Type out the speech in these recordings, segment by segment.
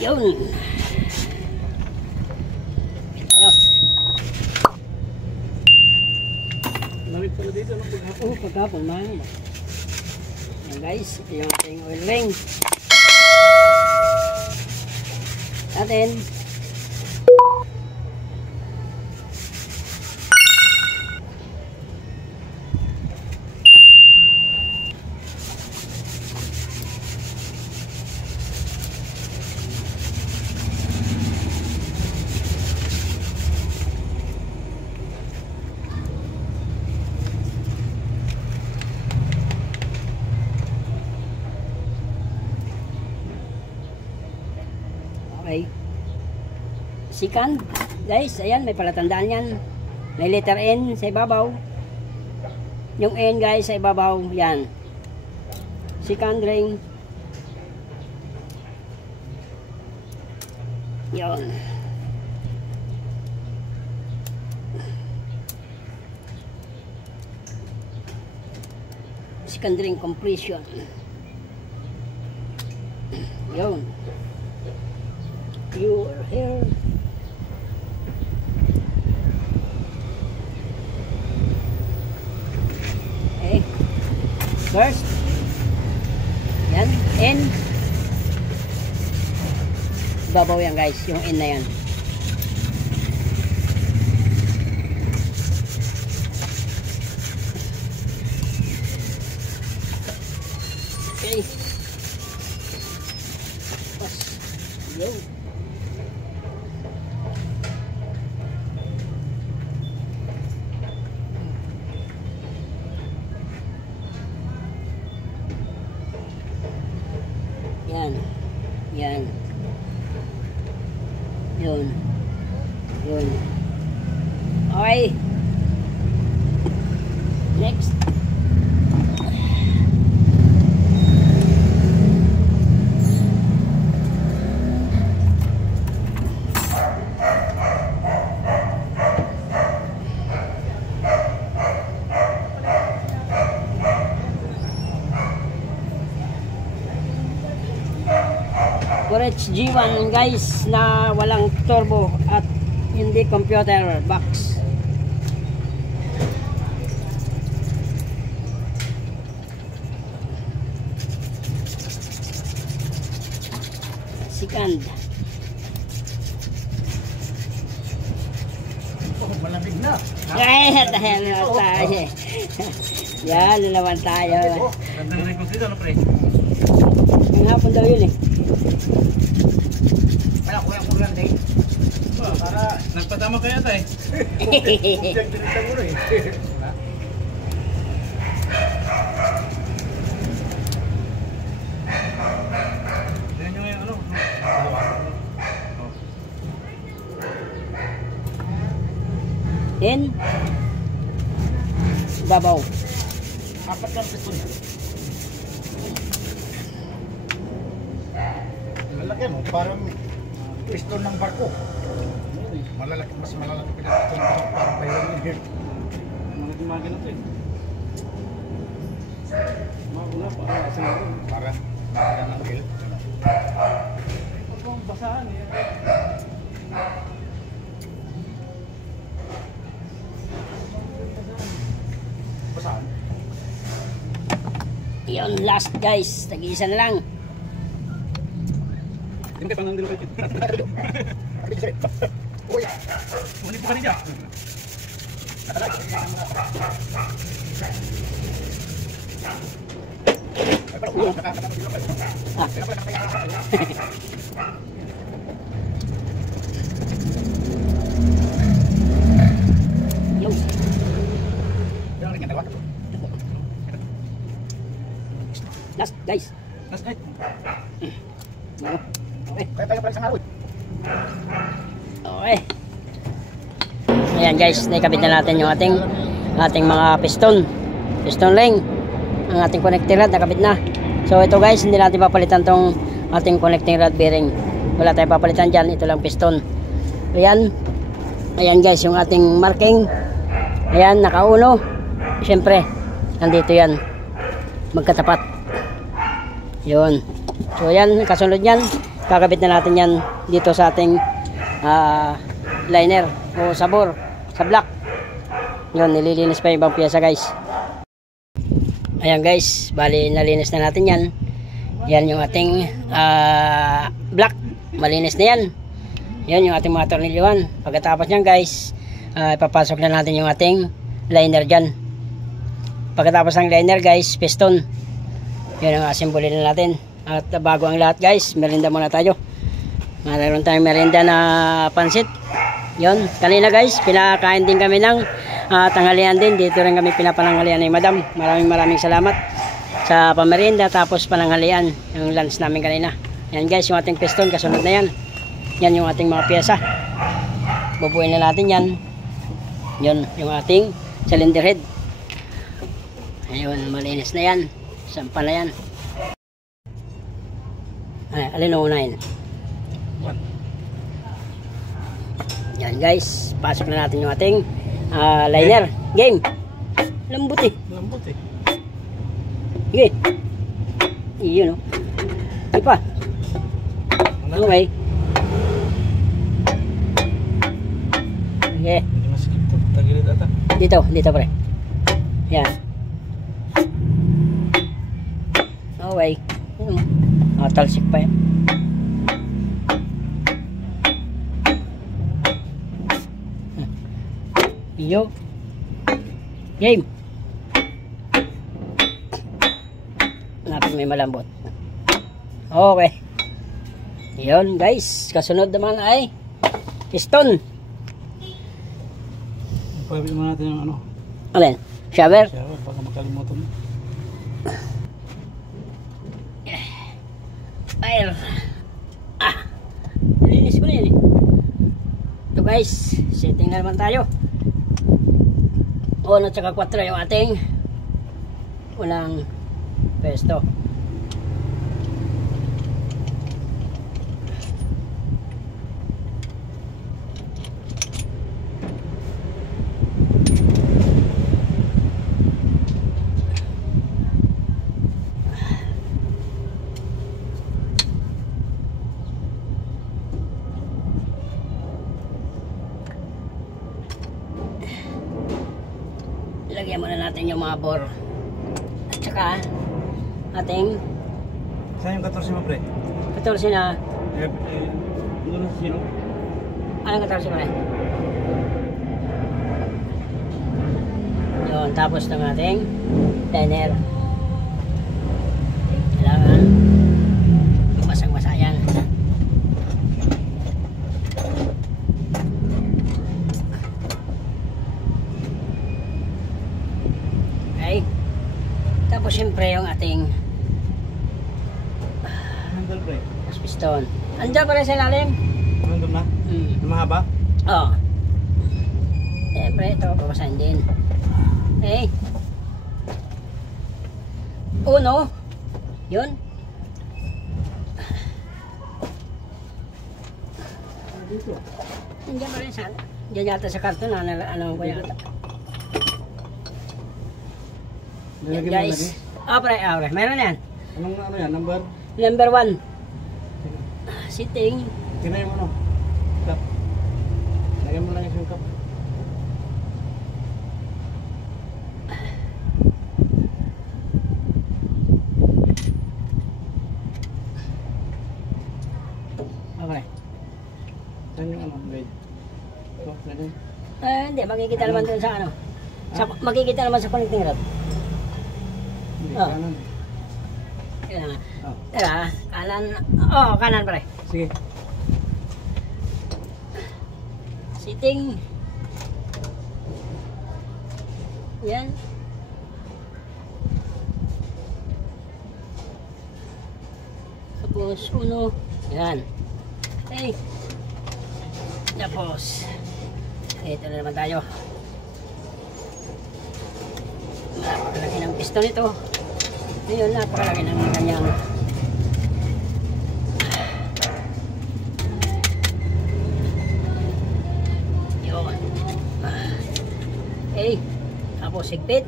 Yun. Ayun. Lamig pala dito, no? Paghapon. Oh, pagkapon, mahal. Yan guys, ito yung ating oil ring. Atin. Okay. Second, guys, ayan, may palatandaan yan. May letter N sa ibabaw. Yung N, guys, sa ibabaw, yan. Second ring. Yun. Second ring completion. Yun. You are here. Okay. First. Yan. N. Babaw yan guys. Yung N na yan. Okay. Tapos. Yo. Yan. Yan. Yun. Yun. Okay. Next. Courage G1 guys na walang turbo at hindi computer box. Second. Oh, malamig na. Ay, dahil na tayo. Yan, lalawan tayo. Gandang rin ko dito, no, pre? Ang hapon daw yun eh. Kaya kulang din. Para nagpadama kaya tayo. Pagdagdagdag mo rin. Yan yung ano. In. Babaw. Apat lang piston. Malaki mo, parang piston ng barko. Malalaki, mas malalaki pa piston ng parang bayan yun. Mga ganito eh. Mga pa, parang ng hill. Huwag basahan eh. Basahan? Yun, last guys. Tag-isa na lang. Hindi kayo pangang dilo kayo. Uy! Muli po ka niya. Yo. Last guys. Last night. Okay. Kaya tayo pala isang araw. Okay. Ayan guys, naikabit na natin yung ating mga piston ring. Ang ating connecting rod nakabit na. So ito guys, hindi natin papalitan tong ating connecting rod bearing. Wala tayong papalitan dyan, ito lang piston. Ayan. Ayan guys, yung ating marking. Ayan, nakauno. Siyempre, nandito yan. Magkatapat. Yun. So ayan, kasunod yan. kakabit na natin yan dito sa ating liner o sabor sa block. Yun, nililinis pa yung ibang piyesa guys. Ayan guys, bali nalinis na natin yan. Yan yung ating block, malinis na yan. Yan yung ating mga tornilyuhan. Pagkatapos nyan guys, ipapasok na natin yung ating liner dyan. Pagkatapos ng liner guys, piston. Yan ang asimbolin na natin. At bago ang lahat guys, merinda muna tayo. Mayroon tayong merinda na pansit. Yun, kanina guys, pinakain din kami ng tanghalian din. Dito rin kami pinapananghalian ni Madam. Maraming salamat sa pamerinda tapos pananghalian yung lunch namin kanina. Yan guys, yung ating piston, kasunod na yan. Yan yung ating mga piyesa. Bubuin na natin yan. Yun, yung ating cylinder head. Ayun, malinis na yan. Sampa na yan. Ay, alin ang unahin? Yan guys, pasok na natin yung ating liner. Game. Lambot eh. Lambot eh. Sige. Iyon o. Di pa. Okay. Okay. Hindi masikip to. Tagilid ata. Dito pre. Yan. Okay. Talsik pa yan. Iyo. Game. Napin may malambot. Okay. Yun guys. Kasunod naman ay piston. Pabili mo natin yung ano. Alin? Shower? Shower, baka makalimutan mo. Fire. Nilinis ko na yan eh. Ito guys, setting na naman tayo. 1 at saka 4 yung ating unang pesto. Lagyan muna natin yung mga bore. At saka ating Saan yung 14 mo, pre? 14 na. Doon na sino? Anong 14 pa rin? Yun, tapos ng ating liner. Kailangan basang-basa yan. Okay. Tapos siyempre yung ating Handle, pre. piston. Andiyan pa rin sa ilalim. Handle na? Hmm. Na mahaba? Oo. Siyempre ito, babasahin din. Okay. Uno. Yun. Dito. Andiyan pa rin sa... Diyan yata sa karton. Ano ko yata. Yan, Lalagyan mo guys. lagi? Pre. Meron yan. Anong ano yan? Number? Number 1. Sitting. Tingnan yung ano? Cup. Lagyan mo lang yung cup. Okay. Saan yung ano? Wait. Ito, lagyan. Hindi. Makikita naman dun sa ano. Makikita naman sa connecting rod. Hindi, Oh. kanan. Kailangan. Oh. Tara. Kanan. Kanan pre. Sige. Sitting. Yan. Tapos, uno. Yan. Okay. Tapos, ito na naman tayo. Napakalaki ng piston ito. Ngayon, napakalaki ng kanyang yun. Okay. Tapos, higpit.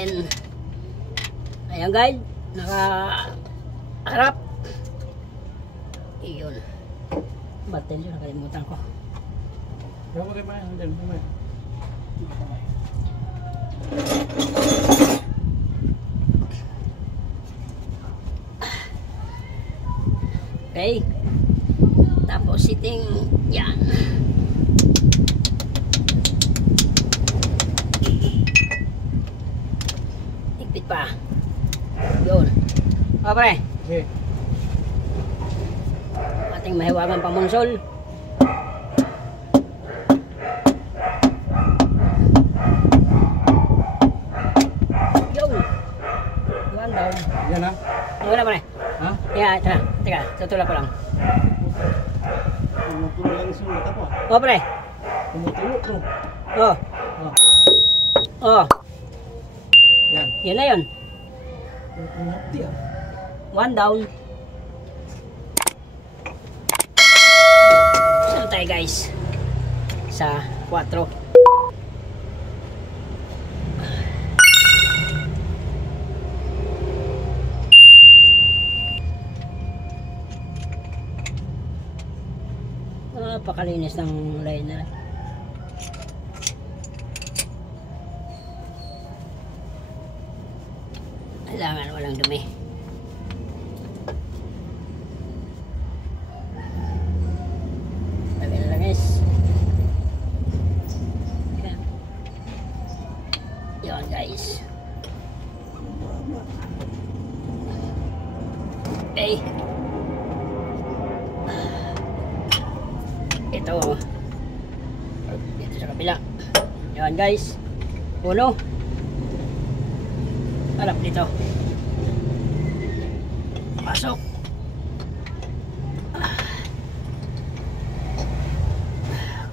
Then, ayan guys, nakaharap. Iyon. Batel yun, nakalimutan ko. Gawa kayo maya, hanggang maya. Okay. Tapos sitting yan. Higpit pa. Yun. O pre, Okay. ating mahiwagang pamunsol. Yun. One down. Yan ha? Wala pre. Ha? Yeah, ito na. Teka, tutulak ko lang. Tumutulo lang sa mata ko. O pre. Tumutulo ko. Oh. Oh. Yan. Yun na yun. Tumuti ah. One down. Saan tayo guys? Sa 4. Napakalinis ng liner. Kailangan walang dumi. Lagay na lang guys. Yan guys. Okay. Ito. Dito sa kabila. Yan guys. Uno. Harap dito. Pasok.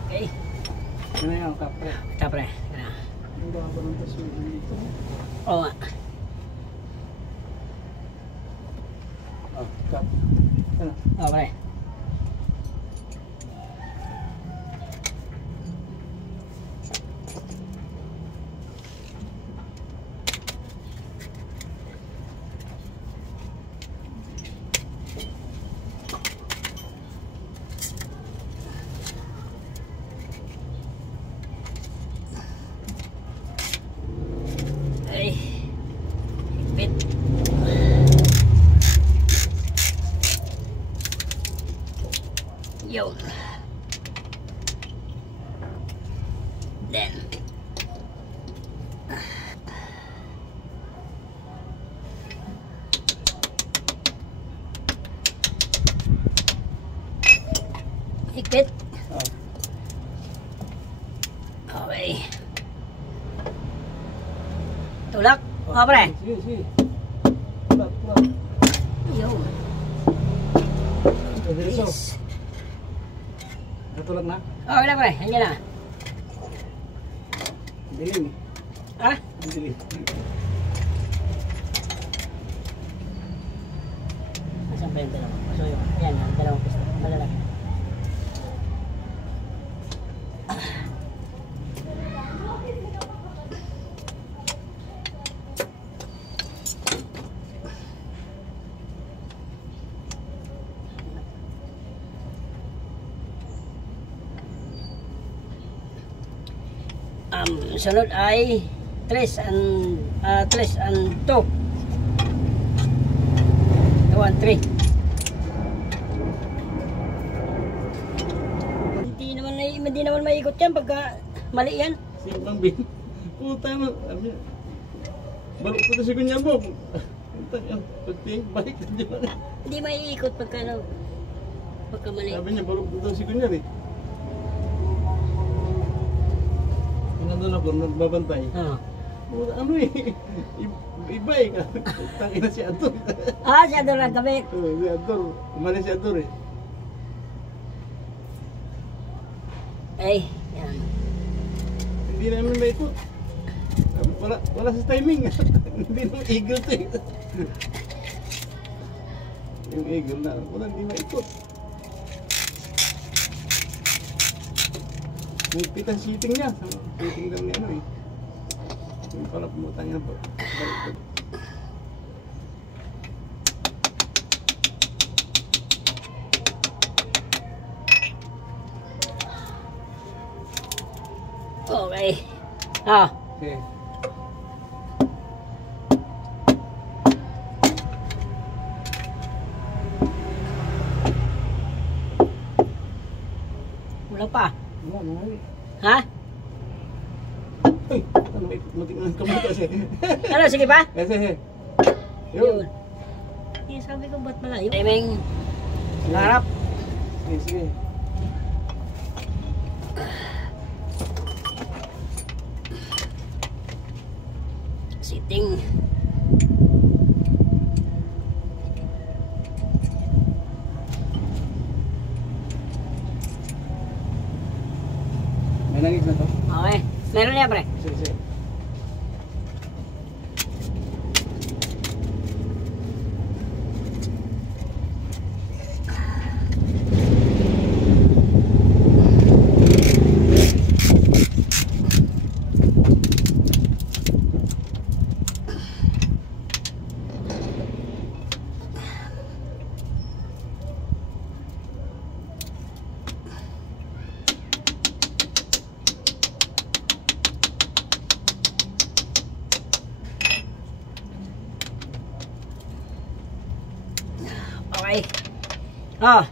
Okay. Ano yan, kapre? Kapre. Ano? Ang baba ng taswin dito. Oo nga. Ah, kap. Ano? Oo pre. Ay. Higpit. Yun. Then. Higpit. Ah. Okay. Tulak. O pre. Sige, sige. Tulak, tulak. Yun. Diretso. Yes. Natulak na? Okay na pre. Andiyan na. Dilim. Ha? Dilim. Asan pa yung dalawa? So yun. Ayan na. Dalawang pisto. Malalaki. Sunod ay 3 and 2. 2 and 3. Hindi naman maiikot yan pagka mali yan. Sige bang bin. Puta mo. Balok ko na si kunya mo. Puta yan. Pagting balik na di ba? Hindi maiikot pagka mali. Sabi niya balok ko daw si kunya eh. Nandun ako, nagbabantay. Puta ano eh. Iba eh. Tangin na si Ador. Si Ador ang gabi. Si Ador. Umalis si Ador eh. Ay, yan. Hindi namin maikot. Wala sa timing. Hindi naman eagle to eh. Yung eagle na, wala hindi maikot. May pitang seating niya. Seating lang niya ano eh. Kalau pemutangnya po. Okay. Ah. Okay. Wala pa. Ano? Ha? Ay, may mutik ng kamay kasi. Ano, sige pa? Kasi. Yun. Eh, sabi ko ba't malayo? Timing. Harap. Sige, sige. Sitting. May nangis na to? Okay. Meron niya, pre. Sige, sige. Okay. Ah.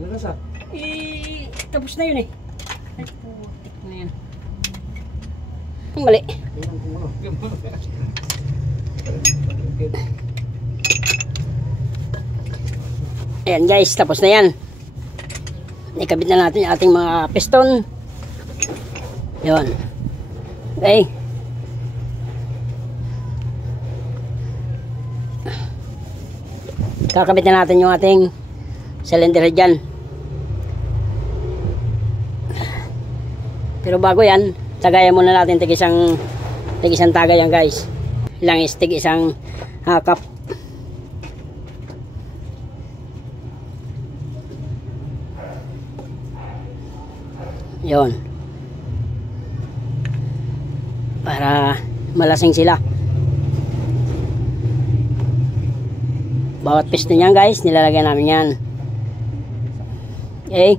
Lakas ah. Eh, tapos na yun eh. Ay, putik na yan. Mali. Ayan guys, tapos na yan. Ikabit na natin yung ating mga piston. Yun. Okay. Kakabit na natin yung ating cylinder head dyan. Pero bago yan, tagayan muna natin tig-isang tagay yan guys. Lang is tig-isang cup. Yun. Para malasing sila. Bawat piston niyan guys, nilalagyan namin yan. Okay.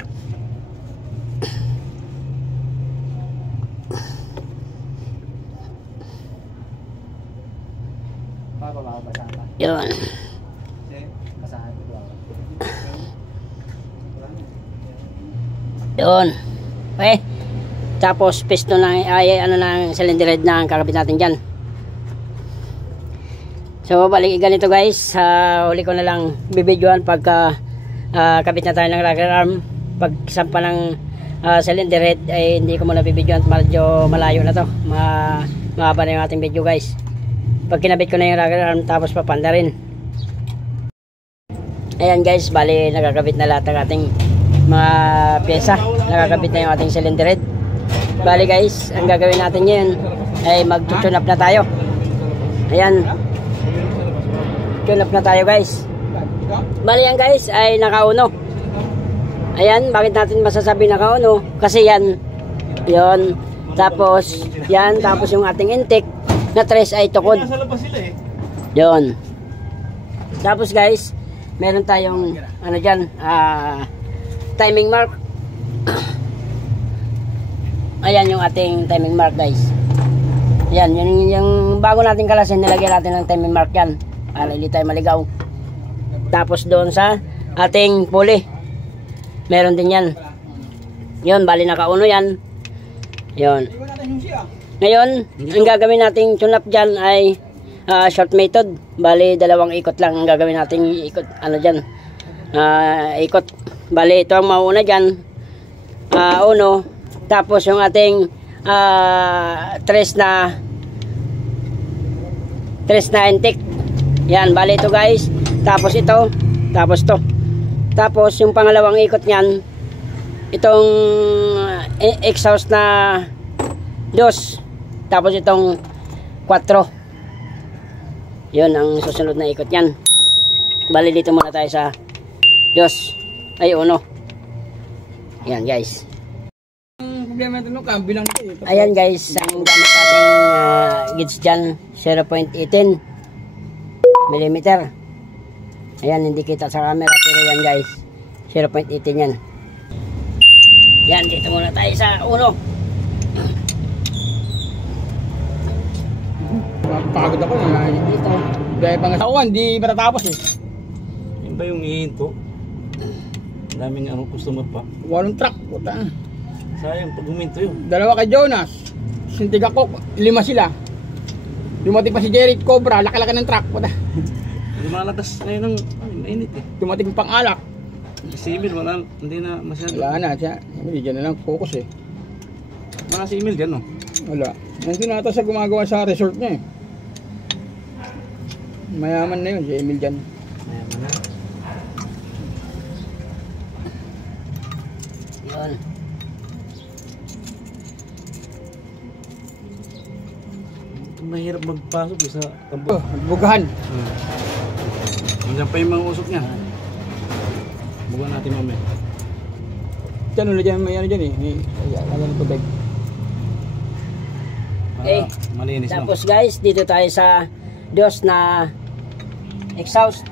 Yun. Yun. Okay. Tapos piston na ay ano ng cylinder head na ang kakabit natin diyan. So balik ganito guys, uli ko na lang bibidyoan pagka kabit na tayo ng rocker arm. Pag sampa ng cylinder head ay hindi ko muna bibidyoan, medyo malayo na to. Mahaba na yung ating video guys. Pag kinabit ko na yung rocker arm tapos papanda rin. Ayan guys, bali nakakabit na lahat ng ating mga pyesa. Nakakabit na yung ating cylinder head. Bali guys, ang gagawin natin ngayon ay mag-tune up na tayo. Ayan. Tune up na tayo guys. Bali yan guys ay nakauno. Ayan, bakit natin masasabi nakauno? Kasi yan. Yon. Tapos yan, tapos yung ating intake na tres ay tukod. Yon. Tapos guys, meron tayong ano dyan, timing mark. Ayan yung ating timing mark guys. Yan, yung bago natin kalasin, nilagyan natin ng timing mark yan para hindi tayo maligaw. Tapos doon sa ating pulley, meron din yan. Yun, bali nakauno yan. Yun. Ngayon, ang gagawin nating tune up dyan ay short method. Bali, dalawang ikot lang ang gagawin nating ikot. Ano dyan? Ikot. Bali, ito ang mauna dyan. Uno. Tapos yung ating tres na intake. Yan, bali ito guys. Tapos ito, tapos to. Tapos yung pangalawang ikot niyan, itong exhaust na 2. Tapos itong 4. Yun ang susunod na ikot niyan. Bali dito muna tayo sa 2. Ay, uno. Ayan guys. Ang problema ito no, kabilang ito. Ayan guys, ang gamit nating gauge dyan, 0.18 mm. Ayan, hindi kita sa camera, pero yan guys, 0.18 yan. Yan, dito muna tayo sa uno. Pagod ako Dito. dahil pang asawan, di matatapos eh. Yun ba yung ihinto? Daming customer pa. 8 truck, puta. Sayang pag huminto yun. 2 kay Jonas, sintig ako, 5 sila. Dumating pa si Jerry Cobra, laki-laki ng truck, puta. Lumalakas ngayon ng mainit eh. Dumating pang alak. Si Emil, hindi na masyado. Wala na siya, hindi dyan na lang focus eh. Mga si Emil dyan, no? Wala. Nandun na ata sa gumagawa sa resort niya eh. Mayaman na yun, si Emil dyan. Mayaman na. Yun. Mahirap magpasok eh, sa tambo. Bugahan. Hanggang pa yung mga usok niya. Bukan natin mamaya. Diyan ulit dyan, may ano dyan eh. May ano tubig. Okay. Malinis lang. Tapos guys, dito tayo sa dos na exhaust.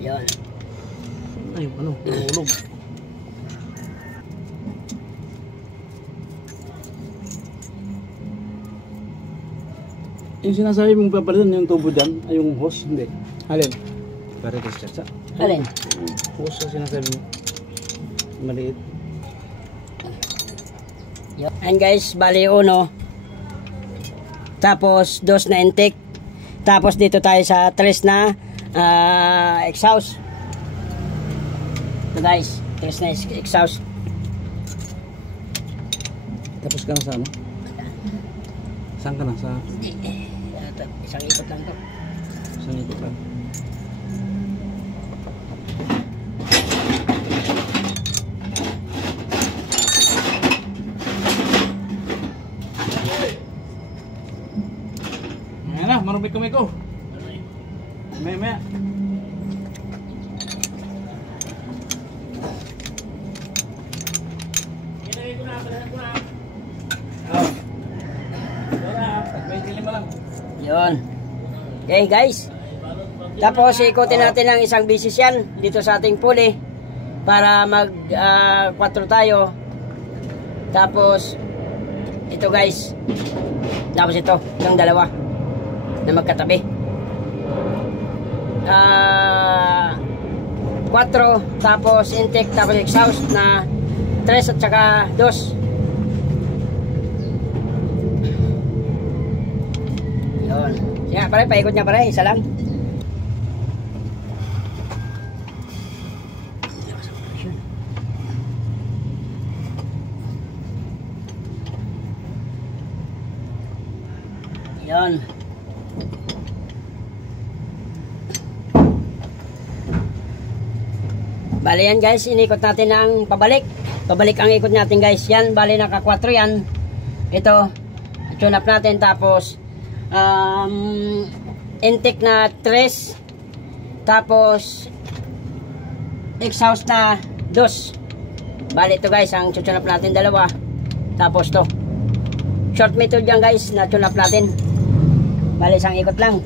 Yun. Ay, hulog. Yung sinasabi mong papalitan yung tubo dyan, ay yung hose, hindi. Alin? Pare kasi siya. Alin? Hose ang sinasabi mo. Maliit. Yun. And guys, bali uno. Tapos dos na intake. Tapos dito tayo sa tres na exhaust. Ito guys, tres na exhaust. Tapos ka na sa ano? Saan ka na? Sa Isang ikot lang to. isang ikot lang. Ayan na, marumik kami ko. Maya. Yun. Okay guys. Tapos ikutin natin ang isang bisis yan dito sa ating pulley para mag 4 tayo. Tapos ito guys. Tapos ito, yung dalawa na magkatabi. 4 tapos intake tapos exhaust na 3 at saka 2. Yun. Sige, pare, paikot niya pare, isa lang. Yun. Bali yan guys, inikot natin ang pabalik. Pabalik ang ikot natin guys. Yan, bali naka 4 yan. Ito, tune up natin tapos intake na 3 tapos exhaust na 2. Bali ito guys, ang tune up natin dalawa. Tapos to. Short method yan guys, na tune up natin. Bali isang ikot lang.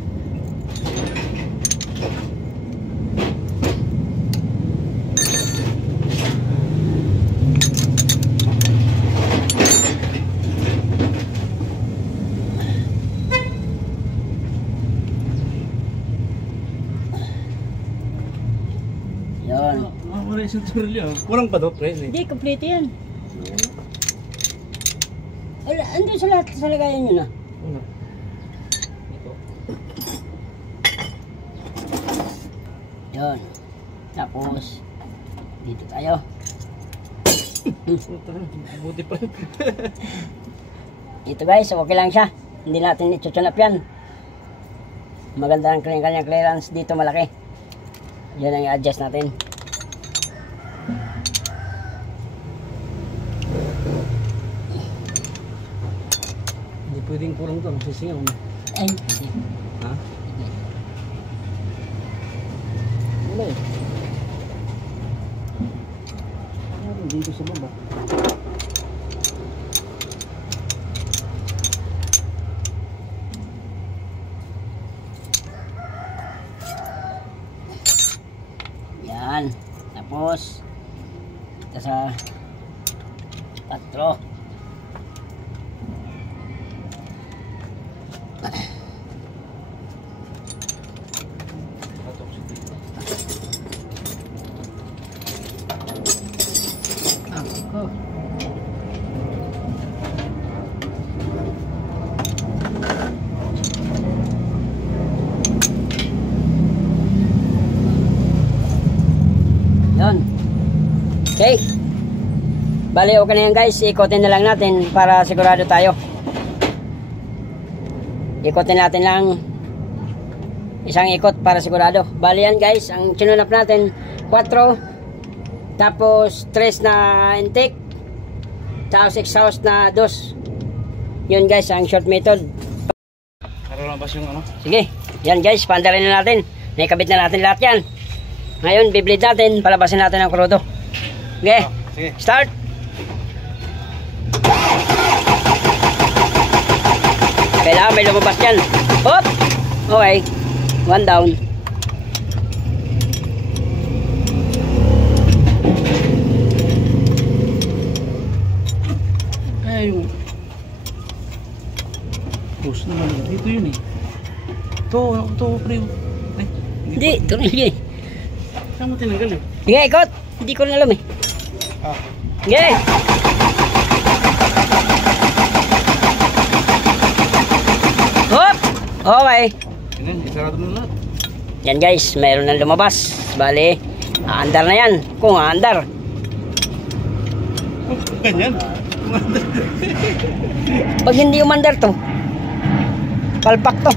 Yun. Wala yung tutorial. Walang pa daw, pre. Hindi, complete yan. Andun sa lahat sa lagayan nyo na. Wala. Yun. Tapos, dito tayo. Buti pa. Ito guys, okay lang siya. Hindi natin i-tune up yan. Maganda ang kanyang clearance dito, malaki. Yan ang i-adjust natin. Hindi pwedeng kulang ito. Nasisingaw mo. Ay, Ha? hindi. Wala eh. sa baba. Yan. Tapos, ito sa 4. Yun. Okay. Bali, okay na yan guys. Ikotin na lang natin para sigurado tayo. Ikotin natin lang isang ikot para sigurado. Bali yan guys. Ang sinunap natin 4. Tapos 3 na intake. Tapos exhaust na 2. Yun guys, ang short method. Para labas yung ano? Sige. Yan guys, pandarin na natin. Naikabit na natin lahat yan. Ngayon, bibleed natin, palabasin natin ang krudo. Okay, Sige. Start! Kailangan may lumabas yan. Hop! Okay, 1 down. Eh, yung... Push naman yun. Ito yun eh. Ito, pre. Ay, Hindi, ito na yun. saan mo tinanggal eh? Sige, ikot! Hindi ko na alam eh. Ah. Sige! Hop! Okay. Yan, isarado mo na lahat. Yan guys, mayroon nang lumabas. Bale, aandar na yan. Kung aandar. Oh, ganyan. Pag hindi umandar to, palpak to.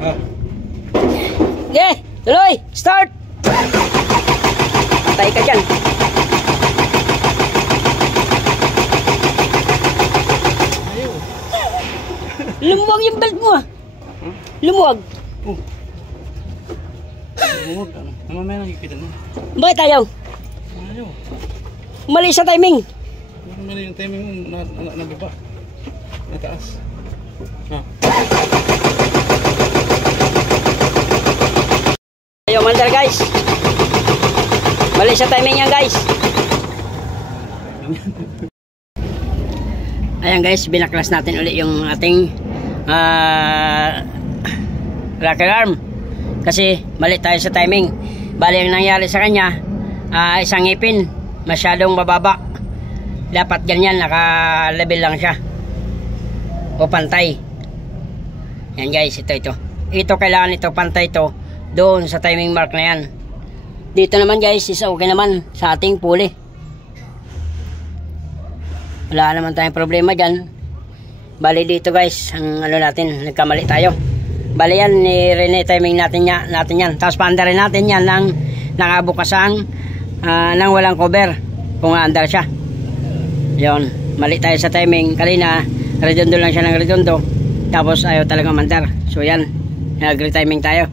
Ah, Okay, tuloy, start! Patay ka dyan. ayaw. Lumuwag yung belt mo ah. Lumuwag. Oh. Lumog, ano? Mamaya nakikita mo. Bakit ayaw? Ayaw. Mali sa timing. Mali yung timing mo na baba. Nataas. Ah. Ayaw mandar guys. Mali sa timing yan guys. Ayan guys, binaklas natin ulit yung ating rocker arm. Kasi mali tayo sa timing. Bali ang nangyari sa kanya, isang ngipin masyadong bababa. Dapat ganyan, naka-level lang siya. O pantay. Yan guys, ito. Ito kailangan ito, pantay ito. Doon sa timing mark na yan. Dito naman guys, is okay naman sa ating pulley. Wala naman tayong problema dyan. Bali dito guys, ang ano natin, nagkamali tayo. Bali yan, ni-timing natin yan. Tapos paandarin natin yan ng nakabukasan nang walang cover. Kung aandar siya. Yun, mali tayo sa timing. Kanina, redondo lang siya ng redondo. Tapos ayaw talaga mandar. So yan, nag-retiming tayo.